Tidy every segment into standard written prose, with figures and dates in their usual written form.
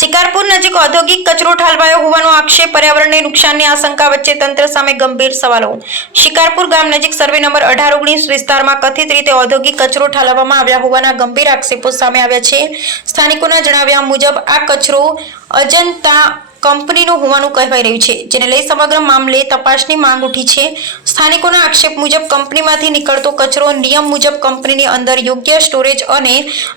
શિકારપુર નજીક ઔદ્યોગિક કચરો ઠાલવાયો હોવાનો આક્ષેપ, પર્યાવરણને નુકસાનની આશંકા વચ્ચે તંત્ર સામે ગંભીર સવાલો। શિકારપુર ગામ નજીક સર્વે નંબર 18-19 વિસ્તારમાં કથિત રીતે ઔદ્યોગિક કચરો ઠાલવવામાં આવ્યા હોવાના ગંભીર આક્ષેપો સામે આવ્યા છે। સ્થાનિકોના જણાવ્યા મુજબ આ કચરો અજંતા કંપનીનું હોવાનું કહેવાઈ રહ્યું છે, જેને લઈ સમગ્ર મામલે તપાસની માંગ ઉઠી છે। સ્થાનિકોના આક્ષેપ મુજબ કંપનીમાંથી નીકળતો કચરો નિયમ મુજબ કંપનીની અંદર યોગ્ય સ્ટોરેજ અને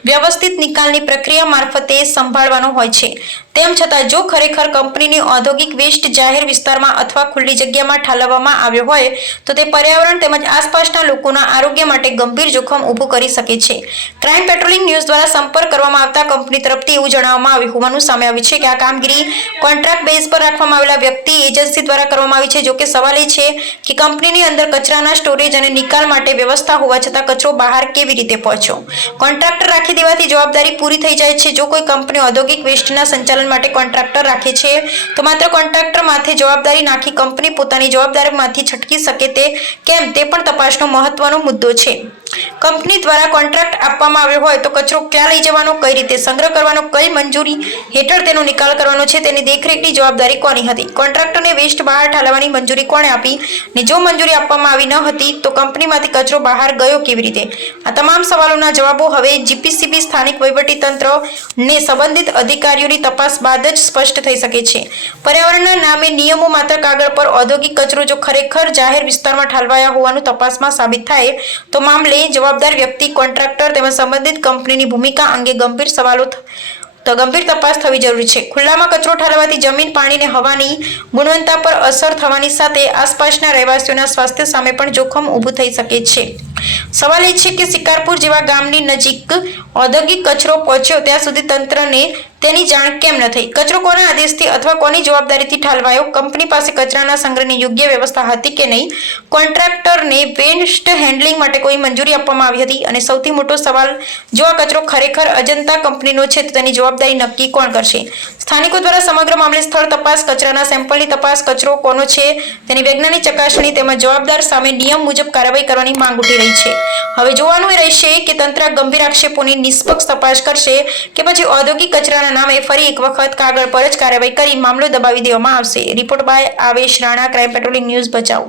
વ્યવસ્થિત નિકાલની પ્રક્રિયા મારફતે સંભાળવાનો હોય છે। તેમ છતાં જો ખરેખર કંપનીની ઔદ્યોગિક વેસ્ટ જાહેર વિસ્તારમાં અથવા ખુલ્લી જગ્યામાં ઠાલવવામાં આવ્યો હોય તો તે પર્યાવરણ તેમજ આસપાસના લોકોના આરોગ્ય માટે ગંભીર જોખમ ઊભું કરી શકે છે। ક્રાઇમ પેટ્રોલિંગ ન્યૂઝ દ્વારા સંપર્ક કરવામાં આવતા કંપની તરફથી એવું જણાવવામાં આવ્યું હોવાનું સામે આવ્યું છે કે આ કામગીરી કોન્ટ્રાક્ટ બેઝ પર રાખવામાં આવેલા વ્યક્તિ એજન્સી દ્વારા કરવામાં આવી છે। જો કે સવાલ એ છે કે કંપનીની અંદર કચરાના સ્ટોરેજ અને નિકાલ માટે વ્યવસ્થા હોવા છતાં કચરો બહાર કેવી રીતે પહોંચ્યો? કોન્ટ્રાક્ટર રાખી દેવાથી જવાબદારી પૂરી થઈ જાય છે। જો કોઈ કંપની ઔદ્યોગિક વેસ્ટના સંચાલન માટે કોન્ટ્રાક્ટર રાખે છે તો માત્ર કોન્ટ્રાક્ટર માથે જવાબદારી નાખી કંપની પોતાની જવાબદારીમાંથી છટકી શકે તે કેમ તે પણ તપાસનો મહત્વનો મુદ્દો છે। કંપની દ્વારા કોન્ટ્રાક્ટ આપવામાં આવ્યો હોય તો કચરો ક્યાં લઈ જવાનો, કઈ રીતે સંગ્રહ કરવાનો, કઈ મંજૂરી હેઠળ તેનો નિકાલ કરવાનો છે, તેની દેખરેખની જવાબદારી કોની હતી? કોન્ટ્રાક્ટરને વેસ્ટ બહાર ઠાલવવાની મંજૂરી કોણે આપી ને જો મંજૂરી આપવામાં આવી ન હતી તો કંપનીમાંથી કચરો બહાર ગયો કેવી રીતે? આ તમામ સવાલોના જવાબો હવે જીપીસીબી સ્થાનિક વહીવટીતંત્ર ને સંબંધિત અધિકારીઓની તપાસ બાદ જ સ્પષ્ટ થઈ શકે છે। પર્યાવરણના નામે નિયમો માત્ર કાગળ પર ઔદ્યોગિક કચરો જો ખરેખર જાહેર વિસ્તારમાં ઠાલવાયા હોવાનું તપાસમાં સાબિત થાય તો મામલે જવાબદાર વ્યક્તિ, કોન્ટ્રાક્ટર તેમજ સંબંધિત કંપનીની ભૂમિકા અંગે ગંભીર તપાસ થવી જરૂરી છે। ખુલ્લામાં કચરો ઠાલવવાથી જમીન, પાણી અને હવાની ગુણવત્તા પર અસર થવાની સાથે આસપાસના રહેવાસીઓના સ્વાસ્થ્ય સામે પણ જોખમ ઊભું થઈ શકે છે। સવાલ એ છે કે શિકારપુર જેવા ગામની નજીક ઔદ્યોગિક કચરો પહોંચ્યો ત્યાં સુધી તંત્રને તેની જાણ કેમ ન થઈ? કચરો કોના આદેશથી અથવા કોની જવાબદારીથી ઠાલવાયો? કંપની પાસે કચરાના સંગ્રહની યોગ્ય વ્યવસ્થા હતી કે નહીં? કોન્ટ્રાક્ટરને વેસ્ટ હેન્ડલિંગ માટે કોઈ મંજૂરી આપવામાં આવી હતી? અને સૌથી મોટો સવાલ, જો આ કચરો ખરેખર અજંતા કંપનીનો છે તો તેની જવાબદારી નક્કી કોણ કરશે? સ્થાનિકો દ્વારા સમગ્ર મામલે સ્થળ તપાસ, કચરાના સેમ્પલની તપાસ, કચરો કોનો છે તેની વૈજ્ઞાનિક ચકાસણી તેમજ જવાબદાર સામે નિયમ મુજબ કાર્યવાહી કરવાની માંગ ઉઠી રહી છે। હવે જોવાનું એ રહેશે કે તંત્ર ગંભીર આક્ષેપોની નિષ્પક્ષ તપાસ કરશે કે પછી ઔદ્યોગિક કચરાના નામે ફરી એક વખત કાગળ પર જ કાર્યવાહી કરી મામલો દબાવી દેવામાં આવશે। Report by Avesh Rana, crime patrolling news, Bhachau.